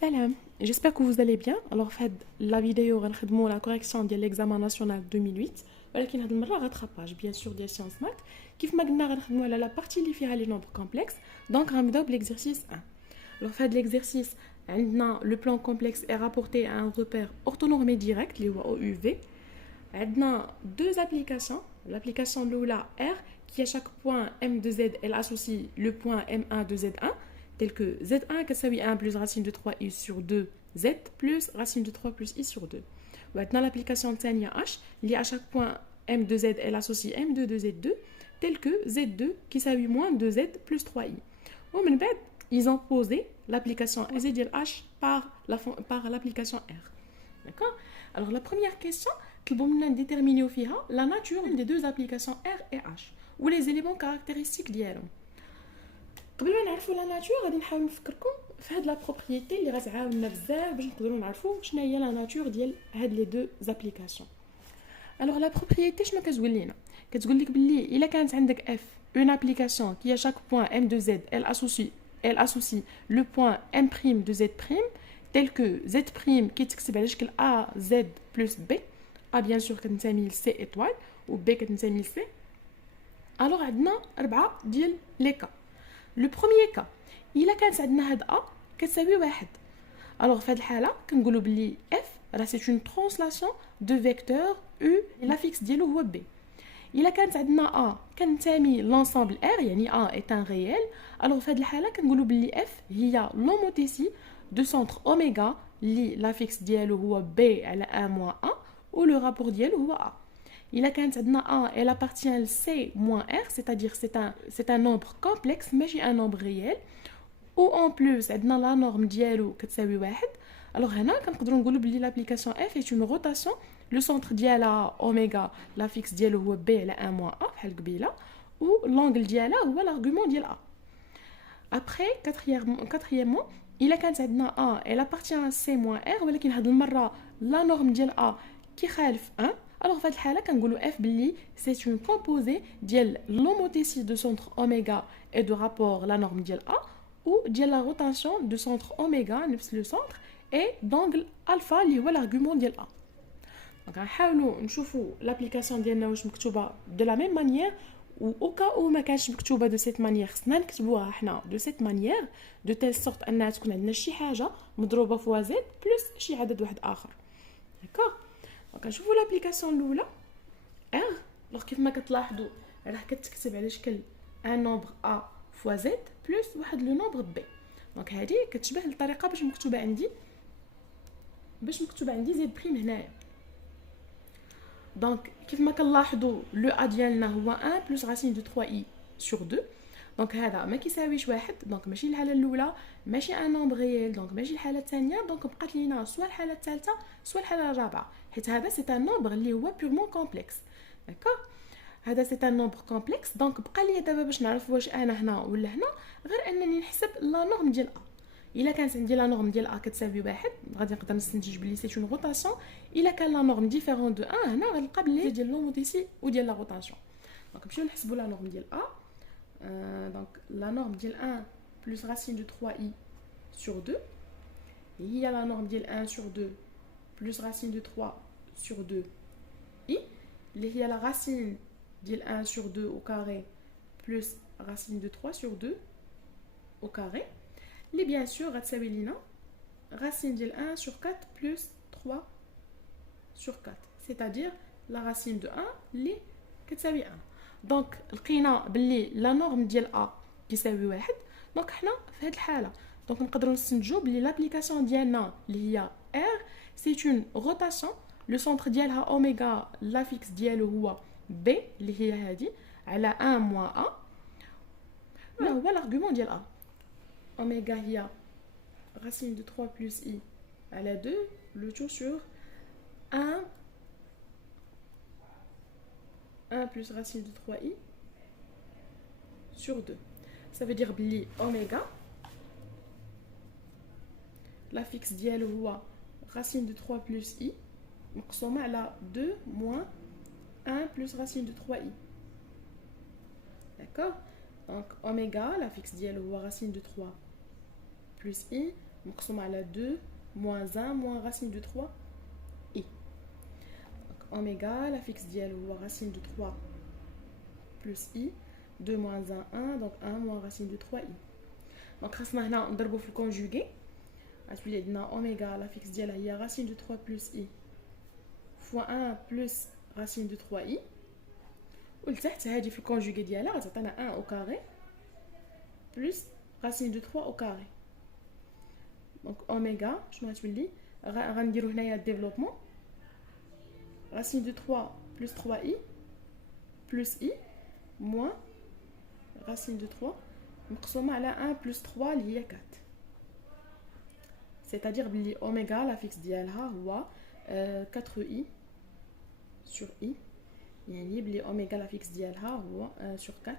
Salam, j'espère que vous allez bien. Alors, fait la vidéo, on va la correction de l'examen national 2008. ولكن هذه المرة rattrapage bien sûr des sciences maths. كيف ما قلنا غنخدموا على la partie اللي فيها les nombres complexes. Donc, غنبداو l'exercice 1. Alors, fait l'exercice, le plan complexe est rapporté à un repère orthonormé direct, اللي هو OUV. عندنا deux applications. L'application l'oula R qui à chaque point M de Z elle associe le point M1 de Z1 tel que Z1 كتساوي 1 plus racine de 3i sur 2 Z plus racine de 3 plus i sur 2. Maintenant l'application الثانية H اللي à chaque point M de Z elle associe M2 de Z2 tel que Z2 qui s'appelle moins 2Z plus 3i. ومن بعد ils ont posé l'application Z ديال H par l'application R. D'accord? Alors la première question طلبوا منا نديتيرمينيو فيها la nature des deux applications R et H ou les éléments caractéristiques ديالهم. قبل ما نعرفوا لا ناتور غادي نحاول نفكركم في هاد لا بروبريتي اللي غتعاوننا بزاف باش نقدروا نعرفوا شنو هي لا ناتور ديال هاد لي دو زابليكاسيون. الوغ لا بروبريتي شنو كتقول لنا؟ كتقول لك باللي الا كانت عندك اف اون ابليكاسيون كي شاك بوين ام دو زد elle associe le point m prime de z prime tel que z prime كيتكتب على شكل a z plus b a bien sûr كتنتمي ل c étoile و b كتنتمي ل c. الوغ عندنا 4 ديال لي كا. لو بروميير كا الا كانت عندنا هاد ا كتساوي واحد الوغ في هاد الحاله كنقولوا بلي اف راه سي اون ترانسلاسيون دو فيكتور او لافيكس ديالو هو بي. الا كانت عندنا ا كنتمي لونسامبل ار يعني ا اي ان ريال الوغ في هاد الحاله كنقولوا بلي اف هي لوموتيسي دو سونتر اوميغا لي لافيكس ديالو هو بي على 1 موان ا و لو رابور ديالو هو ا. Il a quand elle appartient à C moins R, c'est-à-dire c'est un nombre complexe, mais j'ai un nombre réel. Ou en plus, on a la norme dialo qui est 1. Alors, on peut dire que l'application F est une rotation. Le centre diala oméga, la fixe dialo est B, elle est 1 moins A, ou l'angle diala est l'argument diala A. Après, quatrièmement, il a quand A, elle appartient à C moins R, mais la norme diala A qui est 1. Alors, في هاد الحالة كنقولوا F بلي c'est une composée ديال l'homothétie de centre oméga et de rapport la norme ديال A ou ديال la rotation de centre oméga نفس le centre et d'angle alpha اللي هو l'argument ديال A. دونك غنحاولوا نشوفوا l'application ديالنا واش مكتوبة de la même manière ou au cas où ما كانش مكتوبة de cette manière خصنا نكتبوها حنا de cette manière de telle sorte انها تكون عندنا شي حاجة مضروبة في z plus شي عدد واحد آخر. d'accord. دونك نشوفوا لابليكاسيون الاولى ار. لوغ كيف ما كتلاحظوا راه كتكتب على شكل ان نومبر ا فوا زد بلس واحد لو نومبر بي. دونك هذه كتشبه الطريقه باش مكتوبه عندي زد بريم هنايا. دونك كيف ما كنلاحظوا لو ا ديالنا هو 1 بلس راسين دو 3 اي سور 2. دونك هذا ما كيساويش واحد. دونك ماشي الحاله الاولى ماشي ان نومبر ريال دونك ماشي الحاله الثانيه. دونك بقات لينا سوا الحاله الثالثه سوا الحاله الرابعه حيت هذا سي ان نومبر اللي هو بيرمون كومبلكس. داكوغ هذا سي ان نومبر كومبلكس. دونك بقى لي دابا باش نعرف واش انا هنا ولا هنا غير انني نحسب لا نورم ديال ا. الا كانت عندي لا نورم ديال ا كتساوي واحد غادي نقدر نستنتج بلي سي اون روتاسيون. الا كان لا نورم ديفيرون دو 1 هنا غنلقى بلي ديال لوموتيسي وديال لا روتاسيون. دونك نمشيو نحسبوا لا نورم ديال ا. donc la norme ديال 1 plus racine de 3i sur 2 هي la norme ديال 1 sur 2 plus racine de 3 sur 2i اللي هي la racine ديال 1 sur 2 au carré plus racine de 3 sur 2 au carré اللي bien sûr غتساوي لينا racine ديال 1 sur 4 plus 3 sur 4 c'est-à-dire la racine de 1 اللي كتساوي 1. دونك لقينا باللي لا نورم ديال ا كيساوي واحد. دونك حنا في هاد الحاله دونك نقدروا نستنتجوا باللي لابليكاسيون ديالنا اللي هي ار سي اون روتاسيون. لو سونتر ديالها اوميغا لافيكس ديالو هو بي اللي هي هادي على 1 موان ا ولا هو لارغومون ديال ا. اوميغا هي racine de 3 plus i على 2 le tout sur 1 plus racine de 3i sur 2. Ça veut dire que oméga, la fixe dial هو racine de 3 plus i مقسومة على 2 moins 1 plus racine de 3i. D'accord. Donc oméga, la fixe dial هو racine de 3 plus i مقسوم على 2 moins 1 moins racine de 3 i. Donc, oméga, la fixe ديالو هو racine de 3 plus i. 2 moins 1 1 donc 1 moins racine de 3 i. Donc خاصنا هنا نضربو في الكونجوغي. غتولي عندنا اوميغا لا فيكس ديالها هي racine de 3 plus i fois 1 plus racine de 3i. ولتحت هادي في الكونجوغي ديالها غتعطينا 1 au carré plus racine de 3 au carré. Donc oméga شنو غتولي غنديرو هنايا الديفلوبمون racine de 3 plus 3i plus i moins racine de 3 مقسومة على 1 plus 3 اللي هي 4. C'est-à-dire بلي oméga la fixe ديالها هو 4i sur i. يعني بلي oméga la fixe ديالها هو sur 4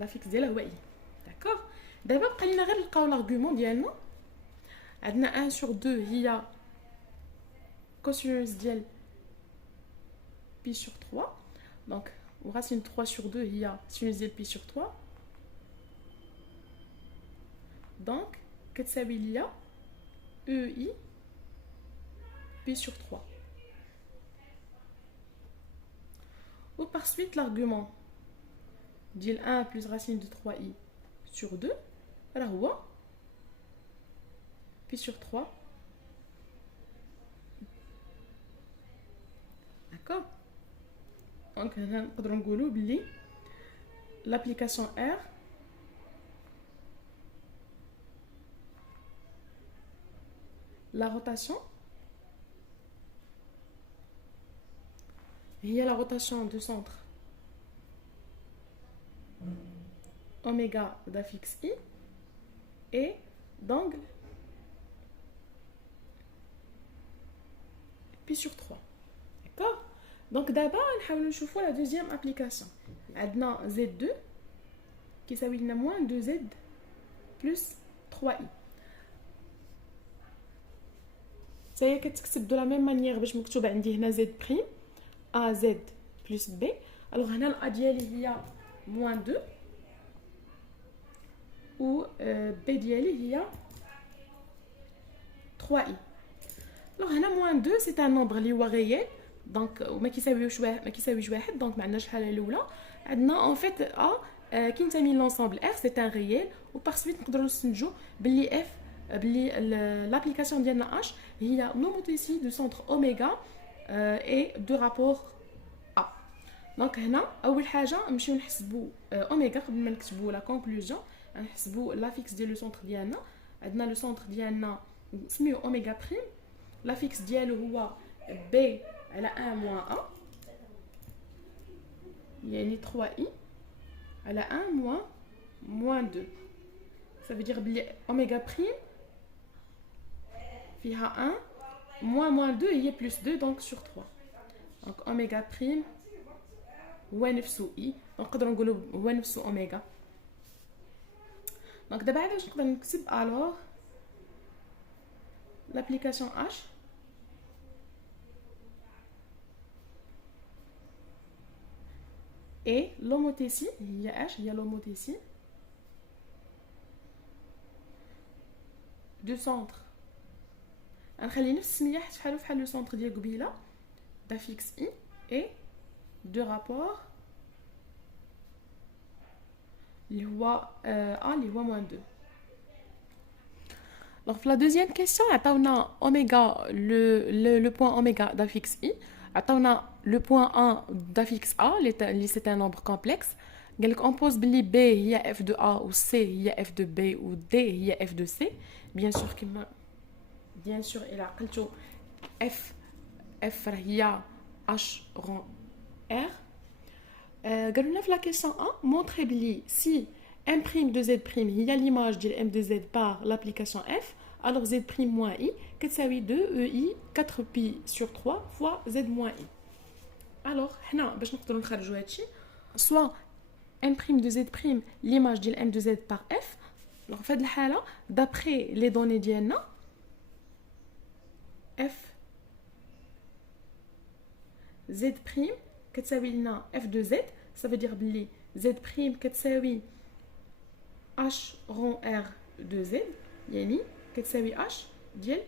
la fixe ديالها هو i. D'accord. دابا بقى لينا غير نلقاو l'argument ديالنا. عندنا 1 sur 2 هي cosinus ديال pi sur 3. Donc racine 3 sur 2 هي sinus ديال pi sur 3. Donc كتساوي ليا EI pi sur 3. Ou par suite l'argument ديال 1 plus racine de 3i sur 2 راه هو pi sur 3. D'accord. Donc نقدروا نقولوا بلي l'application R la rotation هي la rotation du centre oméga d'affixe i et d'angle pi sur 3. D'accord. Donc d'abord نحاولوا نشوفوا la deuxième application. عندنا z2 كيساوي لنا moins 2z plus 3i. هي كتكتب دو لا ميم مانيير باش مكتوب عندي هنا z بريم a z plus b. الوغ هنا ال a ديالي هي moins 2 و b ديالي هي 3i. الوغ هنا moins 2 سي ان نومبر اللي هو غيال دونك ما كيساويش واحد دونك ما عندناش الحاله الاولى. عندنا ان فيت a كينتمي لونسومبل r سي ان ريال و باغ سويت نقدروا نستنتجوا باللي f بلي l'application ديالنا h هي l'homothétie du centre oméga et de rapport a. دونك هنا اول حاجه نمشيو نحسبوا اوميغا قبل ما نكتبوا لا كونكلوزيون. نحسبوا لا فيكس ديال لو سونتر ديالنا. عندنا لو سونتر ديالنا سميو اوميغا بريم. لا فيكس ديالو هو b على 1 moins a يعني 3i على 1 moins 2. ça veut dire بلي اوميغا بريم فيها 1 moins 2 هي plus 2 donc sur 3. donc اوميغا بريم هو نفسه اي نقدروا نقولوا هو نفسه اوميغا. دونك دابا علاش نقدر نكتب الوغ l'application h et l'homothétie هي h هي l'homothétie du centre. غنخلي نفس السميه حيت بحال لو سونتر ديال قبيله d'affixe i et de rapport اللي هو a اللي هو moins 2. Donc pour la deuxième question عطاونا oméga le point oméga d'affixe i عطاونا le point 1 d'affixe a اللي c'est un nombre complexe. قال لك on pose بلي b هي f de a و c هي f de b و d هي f de c. bien sûr الى عقلتو f هي h rond r. قالوا لنا في la question 1 montrer بلي si m' de z' هي l'image ديال m de z par l'application f alors z' moins i كتساوي 2 ei 4pi sur 3 fois z moins i. alors حنا باش نقدروا نخرجوا هادشي soit m' de z' l'image ديال m de z par f. alors في هاد الحاله d'après les données ديالنا f z' كتساوي لنا f de z. ça veut dire بلي z' كتساوي h rond r de z يعني كتساوي h ديال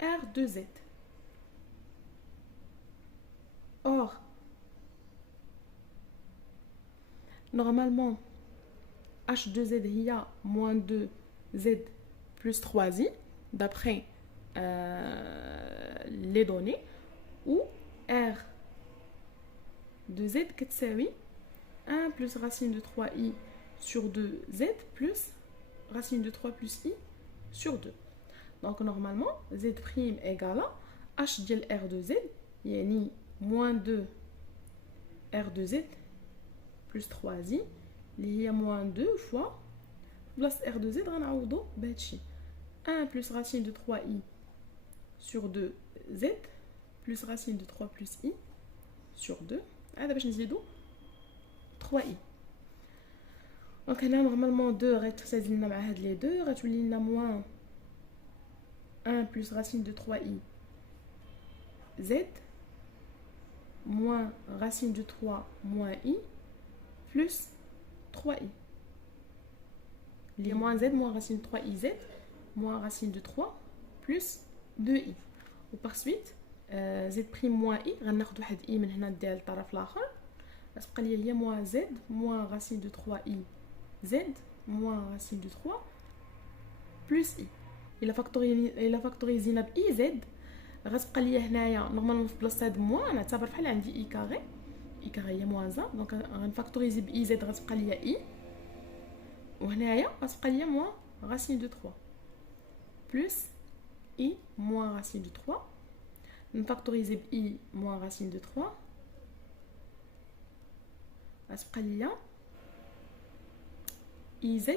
r de z. or normalement h de z هي moins 2z plus 3i d'après les données, ou r de z كتساوي 1 plus racine de 3i sur 2z plus racine de 3 plus i sur 2. Donc normalement z' égale à h ديال r de z يعني moins 2 r de z plus 3i اللي هي moins 2 fois بلاص r de z غنعوضو بهادشي 1 plus racine de 3i sur 2z plus racine de 3 plus i sur 2 هذا باش نزيدو 3i. دونك هنا نورمالمون 2 غتختزل لنا مع هاد لي 2 غتولي لنا موان 1 plus racine de 3i z moins racine de 3 moins i plus 3i. Les moins z moins racine de 3i z moins racine de 3 plus 2i. و par suite z prime moins i غناخد واحد i من هنا نديها للطرف الاخر غتبقى لي هي moins z moins racine de 3i z moins racine de 3 plus i. الا فاكتوريزينا ب i z غتبقى لي هنايا نورمالمون في بلاصه هاد موان نعتبر بحال عندي i كاري i كاري هي موان 1 دونك غنفاكتوريزي ب i z غتبقى لي i وهنايا غتبقى لي موان racine de 3 plus i moins racine de 3 نفاكتوريزي ب i moins racine de 3 غتبقى لي i z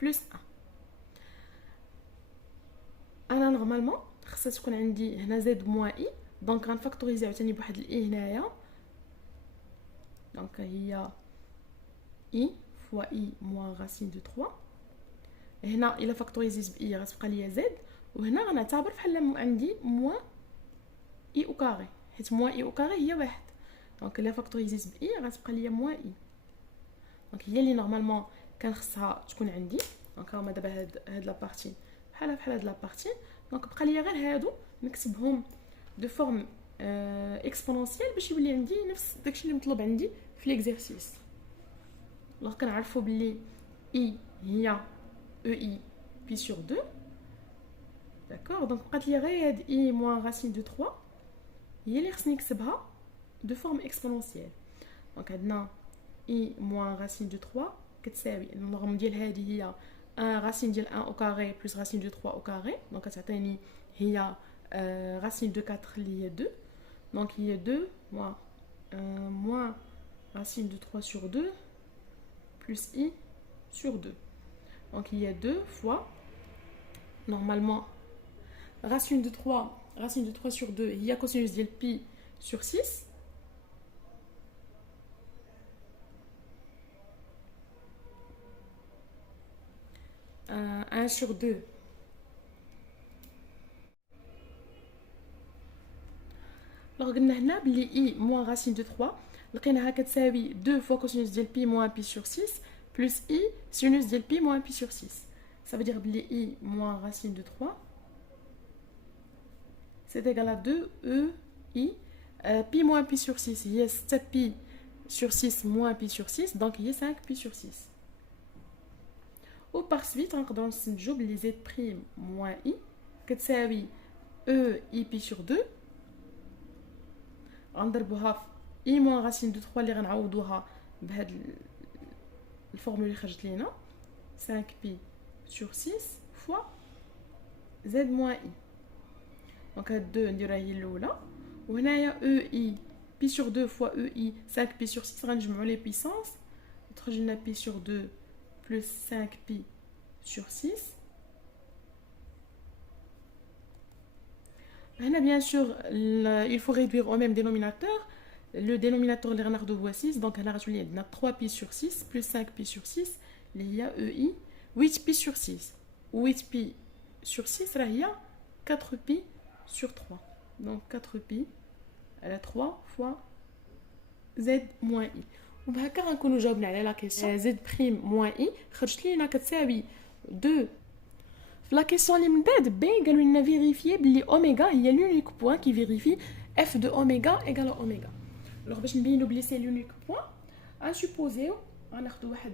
plus 1. انا نورمالمون خصها تكون عندي هنا z موان i دونك غنفاكتوريزي عاوتاني بواحد الاي هنايا دونك هي i fois i moins racine de 3. هنا الا فاكتوريزيت ب i غتبقى لي z وهنا غنعتبر بحال عندي موان i او كاري حيت موان i او كاري هي واحد دونك الا فاكتوريزيت ب i غتبقى لي موان i دونك هي اللي نورمالمون كان خصها تكون عندي. دونك هما دابا هاد لا بارتي بحال هاد لا بارتي دونك بقى لي غير هادو نكتبهم دو فورم اكسبونونسيال باش يولي عندي نفس داكشي اللي مطلوب عندي في ليكزارسيس. دونك كنعرفوا بلي i هي ei pi sur 2 d'accord. دونك بقات لي غير هاد i moins racine de 3 هي اللي خصني نكتبها دو فورم اكسبونونسيال. دونك عندنا i moins racine de 3 كتساوي النورم ديال هذه هي 1 racine ديال 1 au carré plus racine de 3 au carré دونك كتعطيني هي racine de 4 اللي هي 2 دونك هي 2 moins racine de 3 sur 2 plus i sur 2 donc il y a 2 fois normalement racine de 3 sur 2 il y a cosinus de pi sur 6 1 sur 2 alors قلنا هنا بلي i moins racine de 3 لقيناها كتساوي 2 fois cosinus ديال pi moins pi sur 6 plus i sinus ديال pi moins pi sur 6. Ça veut dire que i moins racine de 3 c'est égal à 2 e i pi moins pi sur 6 il y a 7 pi sur 6 moins pi sur 6 donc il y a 5 pi sur 6. Ou par suite نقدروا نستنتجوا بلي z prime moins i كتساوي e i pi sur 2 غنضربوها في i moins racine de 3 اللي غنعوضوها بهاد الفورمule اللي خرجت لينا 5 pi sur 6 fois z moins i دونك هاد 2 نديروها هي الاولى وهنايا e i pi sur 2 fois e i 5 pi sur 6 غنجمعوا لي بيسانس تخرج لنا pi sur 2 plus 5 pi sur 6. هنا bien sûr il faut réduire au même dénominateur. Le dénominateur اللي غناخدو هو 6 دونك هنا غتولي عندنا 3 pi sur 6 plus 5 pi sur 6 اللي هي e i 8 pi sur 6 و 8 pi sur 6 راه هي 4 pi sur 3 donc 4 pi على 3 fois z moins i وبهكا غنكونوا جاوبنا على لا كيسيون. z prime moins i خرجت لينا كتساوي 2. La question اللي من بعد B قالوا لنا vérifier بلي oméga هي l'unique point qui vérifie f de oméga égale à oméga. Alors باش نبينوا بلي c'est l'unique point, غنسupposéو غناخدو واحد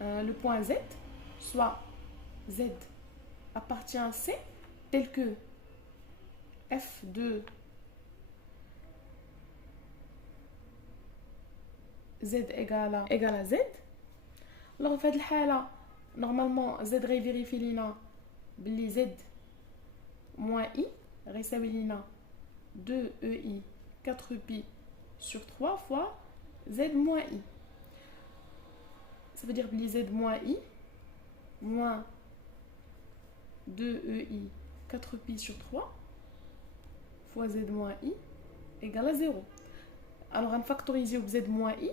le point Z, soit Z appartient à C, tel que f de Z égale à Z. Alors في هاد الحالة normalement Z غيفيريفي لينا بلي Z moins I غيساوي لينا 2 EI 4pi sur 3 fois Z moins I. Ça veut dire que Z moins I moins 2EI 4pi sur 3 fois Z moins I égale à 0. Alors on factorise Z moins I.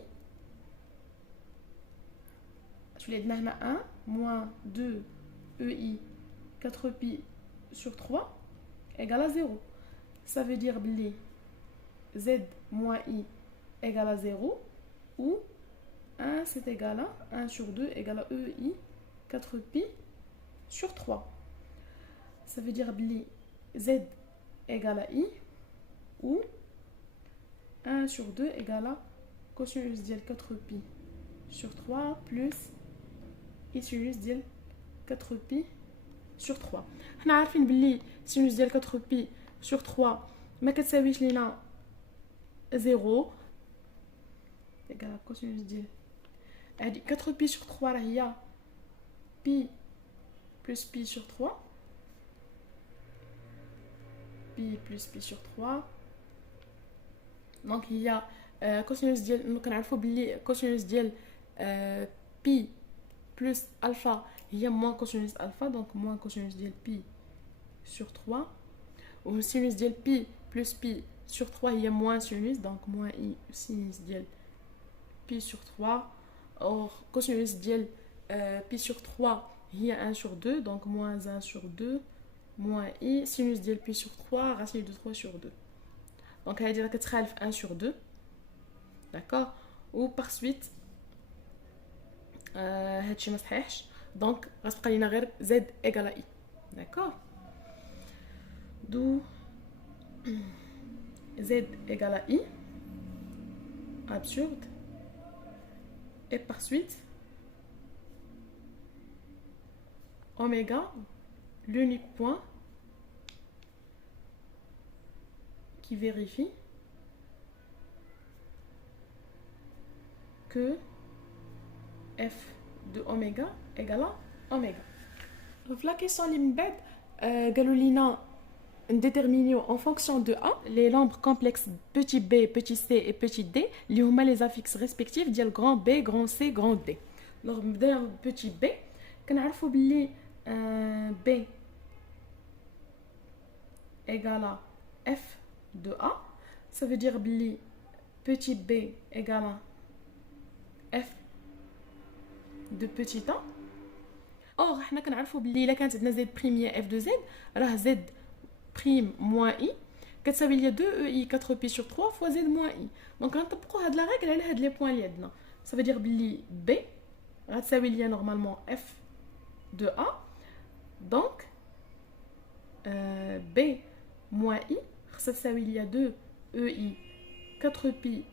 Je l'ai dit 1 moins 2 EI 4pi sur 3 égale à 0. Ça veut dire que Z moins I égale à 0 ou 1 c'est égal à 1 sur 2 égale à EI 4pi sur 3. Ça veut dire que Z égale à I ou 1 sur 2 égale à cosinus de 4pi sur 3 plus I sinus de 4pi sur 3. On a vu que sinus de 4pi sur 3 ما كتساويش لينا 0 égal à cosinus ديال هادي 4pi sur 3 راه هي pi plus pi sur 3 pi plus pi sur 3 donc هي cosinus ديال كنعرفوا بلي cosinus ديال pi plus alpha هي moins cosinus alpha donc moins cosinus ديال pi sur 3 ou sinus ديال pi plus pi sur 3 il y a moins sinus donc moins i sinus ديال pi sur 3 or cosinus ديال pi sur 3 il y a 1 sur 2 donc moins 1 sur 2 moins i sinus ديال pi sur 3 racine de 3 sur 2 donc elle va être 1 sur 2 d'accord ou par suite هادشي ما صحيحش donc غتبقى لينا غير z égale à i d'accord d'où Z égale à I, absurde, et par suite, oméga, l'unique point qui vérifie que f de oméga égale à oméga. Donc la question limite, galolina déterminer en fonction de A les nombres complexes petit b, petit c et petit d qui ont les affixes respectifs ديال grand B, grand C, grand D. Alors بداو petit b كنعرفوا بلي b égale à f de A, ça veut dire بلي petit b égale à f de petit a. Or حنا كنعرفوا بلي الا كانت عندنا z بريميه f de z راه z prime moins i كتساوي ليا 2 ei 4pi sur 3 fois z moins i. دونك غنطبقوا هاد لا ريغل على هاد لي بوين اللي عندنا. Ça veut dire بلي b غتساوي ليا نورمالمون f de a donc b moins i خصها تساوي ليا 2 ei 4pi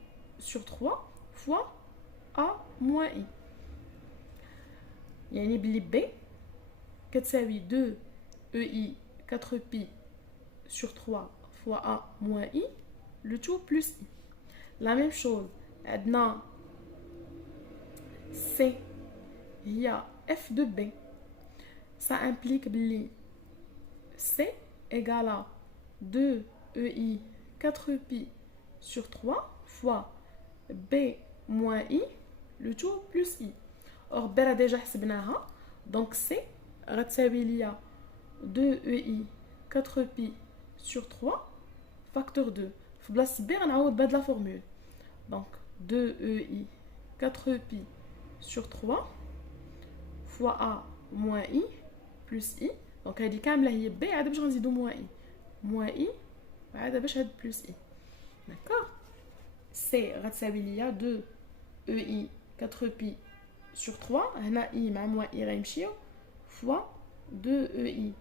sur 3 fois a moins i. يعني بلي b كتساوي 2 ei 4pi sur 3 fois A moins I, le tout plus I. La même chose, maintenant, C, il y a F de B. Ça implique que C égale à 2 EI 4pi sur 3 fois B moins I, le tout plus I. Or, B a déjà حسبناها, donc C غتساوي ليا 2 EI 4pi sur 3 facteur 2 في بلاصه b غنعوض بهاد لا فورمول donc 2 ei 4pi sur 3 fois a moins i plus i donc هادي كامله هي b عاد باش غنزيدو moins i عاد باش هاد plus i d'accord c غتساوي ليا 2 ei 4pi sur 3, هنا I مع moins I غيمشيو fois 2EI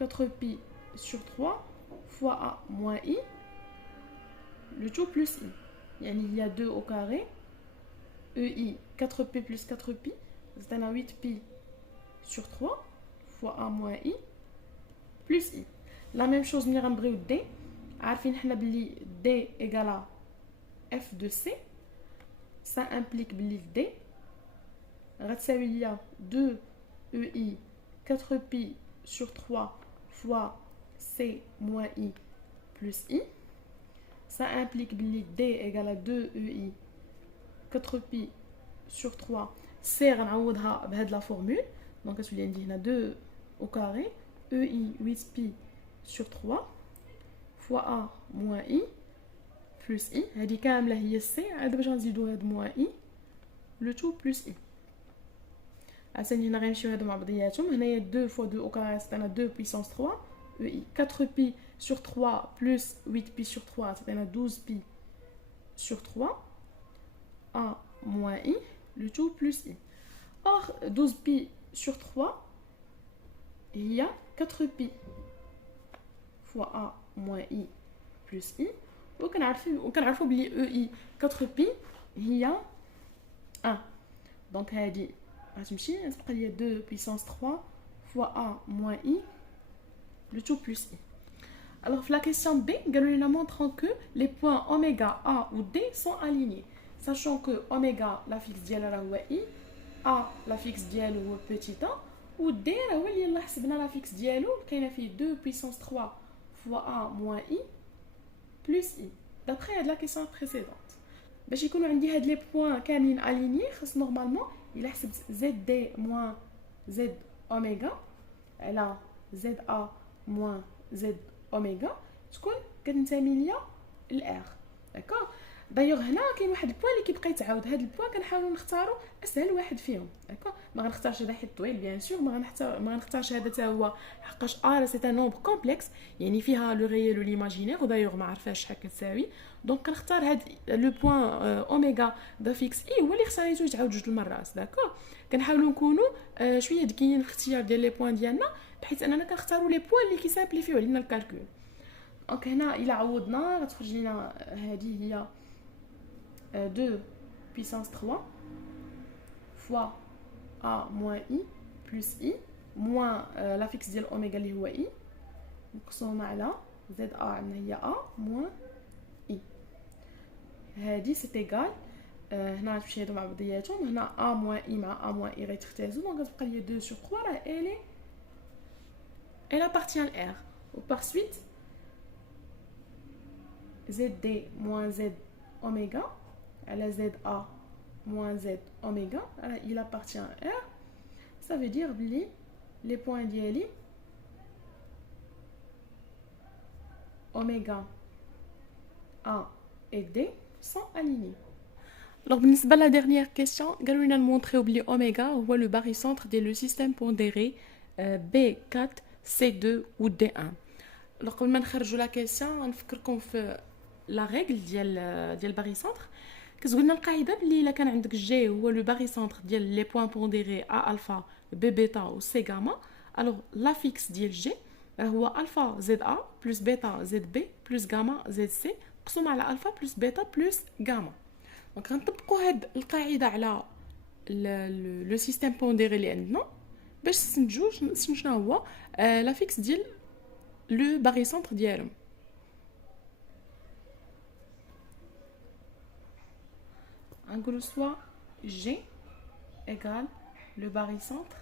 4pi sur 3 fois A moins I, le tout plus I. Il y a 2 au carré, EI 4pi plus 4pi, c'est un 8pi sur 3 fois A moins I plus I. La même chose, nous avons D. عارفين حنا بلي D égale à F de C. Ça implique بلي D غتساوي ليا 2 EI 4pi sur 3 fois C moins I plus I. Ça implique que D égale à 2 EI 4pi sur 3. C غنعوضها بهاد la formule. Donc كتولي عندي هنا 2 au carré EI 8pi sur 3 fois A moins I plus I. هادي كاملة هي C. عاد باش غنزيدو هاد moins I le tout plus I. عساني هنا غيمشيو هادو مع بعضياتهم. هنايا 2 fois 2 au carré c'est 2 puissance 3 EI 4pi sur 3 plus 8pi sur 3 c'est 12pi sur 3 A moins I le tout plus I. Or 12pi sur 3 il y a 4pi fois A moins I plus I. وكنعرفوا بلي EI 4pi هي 1. donc هادي غتمشي تبقى لي 2 puissance 3 fois A moins I le tout plus I. Alors la question B, nous montrons que les points oméga A ou D sont alignés, sachant que oméga la fixe ديالها هو I, A la fixe ديالو هو petit a, ou D هو اللي يلاه حسبنا la fixe ديالو كاينه فيه 2 puissance 3 fois A moins I plus I. D'après la question précédente. باش يكونوا عندي هاد لي بوين كاملين alignés, خاص نورمالمون إلا حسبت ZD moins Z oméga على ZA moins Z اوميغا تكون كتنتمي ليا الار. داكوغ. دايوغ هنا كاين واحد البوين اللي كيبقى يتعاود. هاد البوين كنحاولوا نختاروا اسهل واحد فيهم. داكوغ. ما غنختارش هذا حيت طويل بيان سور. ما غنختارش هذا حتى هو حقاش ار سي ان نومبر كومبلكس يعني فيها لو ريال وليماجينير ودايوغ ما عرفاش شحال كتساوي. دونك كنختار هاد لو بوين اوميغا دا فيكس اي هو اللي خصها يتعاود جوج المرات. داكوغ. كنحاولوا نكونوا شويه ذكيين في الاختيار ديال لي بوين ديالنا بحيث اننا كنختاروا لي بوين اللي كيسامبليفيو علينا الكالكول. دونك هنا الا عوضنا غتخرج لنا هذه هي 2 puissance 3 fois A moins I plus I moins la fixe ديال اوميغا اللي هو I مقسومه على ZA عندنا هي A moins I. هذه سي ايغال هنا غتمشي هادو مع بعضياتهم. هنا A moins I مع A moins I غيتختازوا. دونك غتبقى لي 2 sur 3 راه elle appartient à R. Ou par suite, ZD moins Z oméga, à la ZA moins Z oméga, il appartient à R. Ça veut dire que les points d'ILI, oméga A et D sont alignés. Alors, pour la dernière question, nous allons montrer que oméga est le barycentre du système pondéré B4 C2 ou D1. Alors, quand on خرجوا la question, نفكركم في la règle ديال الباريسنتر. كتقولنا القاعده بلي الا كان عندك جي هو لو باريسنتر ديال لي بوين بونديري ا الفا بي بيتا و سي غاما. الوغ لا فيكس ديال جي هو الفا زد ا بلس بيتا زد بي بلس غاما زد سي مقسوم على الفا بلس بيتا بلس غاما. دونك غنطبقوا هاد القاعده على لو سيستيم بونديري اللي عندنا باش نستنتجوا شنو هو لا فيكس ديال لو باريسنتر ديالهم. غنقولوا سوا G égale le barycentre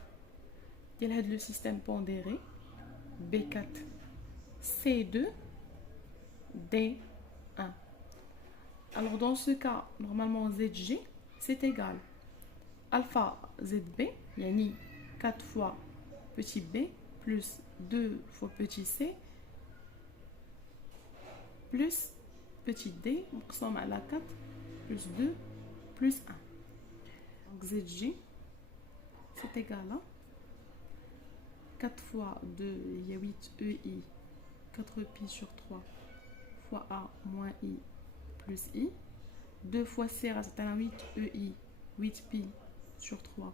ديال هاد لو سيستيم بونديري B4 C2 D1. Alors dans ce cas, normalement ZG c'est égal alpha ZB, yani 4 fois petit b plus 2 fois petit c plus petit d مقسوم على 4 plus 2 plus 1. Donc ZG c'est égal à 4 fois 2, il y a 8 EI, 4pi sur 3 fois A moins I plus I. 2 fois C, c'est 8 EI, 8pi sur 3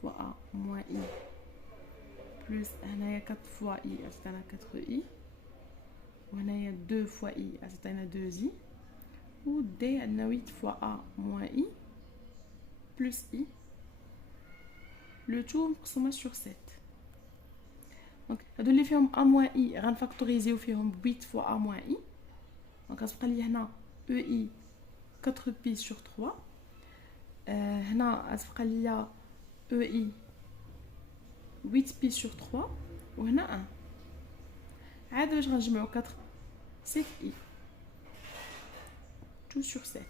fois A moins I plus 4 fois I c'est 4I و هنايا 2 fois I c'est 2I و D عندنا 8 fois A moins I plus I le tout مقسومة sur 7 دونك هادو اللي فيهم A moins I غنفاكتوريزيو فيهم 8 fois A moins I دونك غتبقى لي هنا EI 4pi sur 3 هنا غتبقى لي EI 8pi sur 3 وهنا 1 عاد باش غنجمعو 4 7i tout sur 7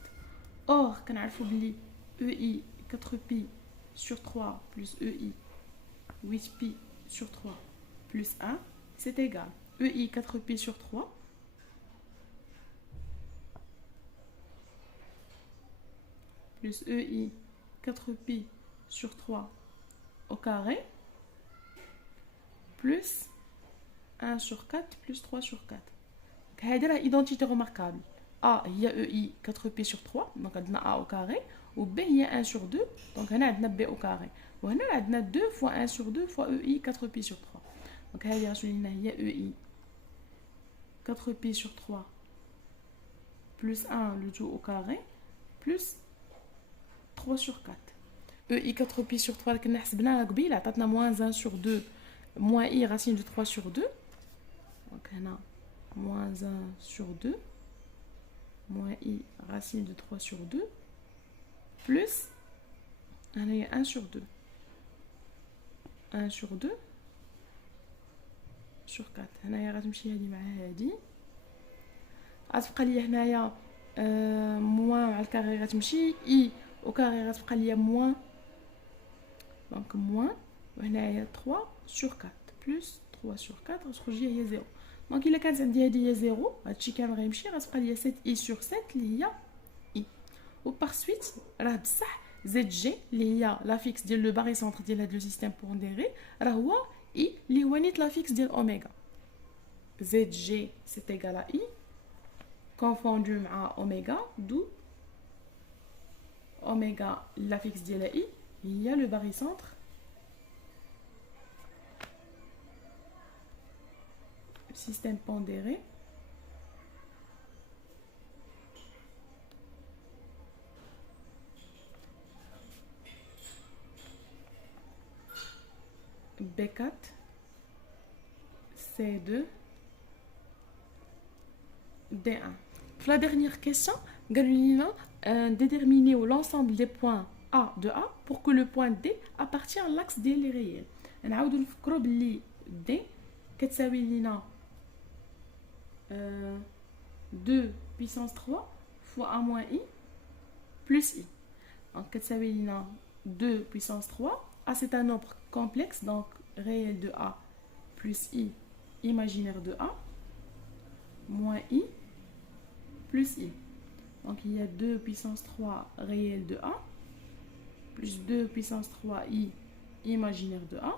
or كنعرفو بلي EI 4pi sur 3 plus EI 8pi sur 3 plus 1 c'est égal EI 4pi sur 3 plus EI 4pi sur 3 au carré plus 1 sur 4 plus 3 sur 4 donc هذه راه identité remarquable A هي EI 4pi sur 3 donc عندنا A au carré و B هي 1 sur 2 donc هنا عندنا B au carré وهنا عندنا 2 fois 1 sur 2 fois EI 4pi sur 3 donc هذه راه لينا هي EI 4pi sur 3 plus 1 le tout au carré plus 3 sur 4 EI 4pi sur 3 كنا حسبناها قبيله عطاتنا moins 1 sur 2 moins I racine de 3 sur 2 donc هنا moins 1 sur 2 moins I racine de 3 sur 2 plus هنا 1 sur 2 1 sur 2 sur 4 هنايا غتمشي هذه مع هذه غتبقى لي هنايا موان مع الكاري غتمشي I au carré غتبقى لي موان دونك موان وهنايا 3 sur 4 plus 3 sur 4 غتخرج لي هي 0 دونك الا كانت عندي هذه هي 0 هادشي كامل غيمشي غتبقى لي 7i sur 7 اللي هي I و باغ سويت راه بصح زد جي اللي هي لافيكس ديال لو باغي سونتر ديال هاد لو سيستيم بونديري راه هو I اللي هو نيت لافيكس ديال اوميغا زد جي سي ايغال ا I confondu مع اوميغا دو اوميغا لافيكس ديال I هي لو باغي سونتر système pondéré B4 C2 D1. Pour la dernière question, Galilina déterminer l'ensemble des points A de A pour que le point D appartient à l'axe des réels. نعاودو نفكرو بلي D كتساوي لينا 2 puissance 3 fois A moins I plus I. Donc, كتساوي لنا 2 puissance 3. A, c'est un nombre complexe, donc réel de A plus I, imaginaire de A, moins I plus I. Donc, il y a 2 puissance 3 réel de A, plus 2 puissance 3 I, imaginaire de A,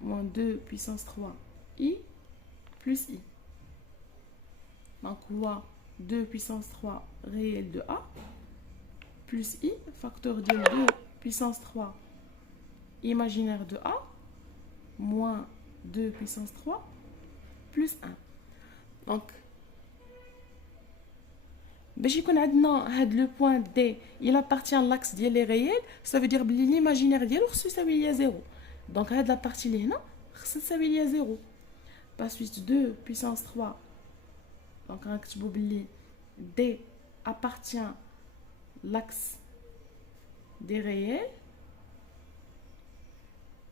moins 2 puissance 3 I plus I. Donc, on voit 2 puissance 3 réel de A, plus I, facteur de 2 puissance 3 imaginaire de A, moins 2 puissance 3, plus 1. Donc, باش يكون عندنا هاد لو بوين دي il appartient à l'axe ديال لي ريال ça veut dire بلي ليماجينير ديالو خصو يساوي ليا 0 دونك هاد لا بارتي اللي هنا خصها تساوي ليا 0 با سويت 2 puissance 3 دونك غنكتبو بلي D appartient l'axe des réels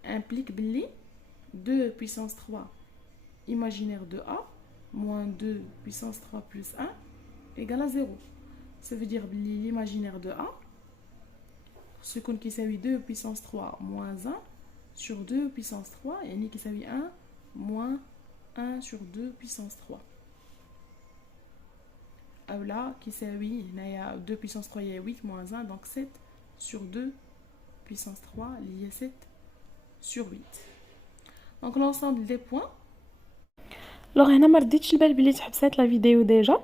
implique بلي 2 puissance 3 imaginaire de A moins 2 puissance 3 plus 1 égale à 0. Ça veut dire que l'imaginaire de A, ce qu'on qui s'appelle 2 puissance 3 moins 1 sur 2 puissance 3, et qui s'appelle 1 moins 1 sur 2 puissance 3. Alors là, qui s'appelle 2 puissance 3, il y a 8 moins 1, donc 7 sur 2 puissance 3, il y a 7 sur 8. Donc l'ensemble des points. Alors هنا ما رديتش البال بلي تحبسات لا فيديو ديجا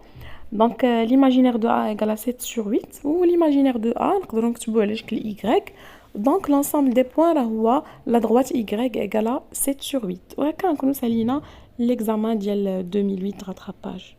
Donc, l'imaginaire de A égale à 7 sur 8. Ou l'imaginaire de A, نقدروا نكتبوه على شكل Y. Donc, l'ensemble des points هو la droite Y égale à 7 sur 8. وهكا نكونوا سالينا l'examen ديال 2008 rattrapage.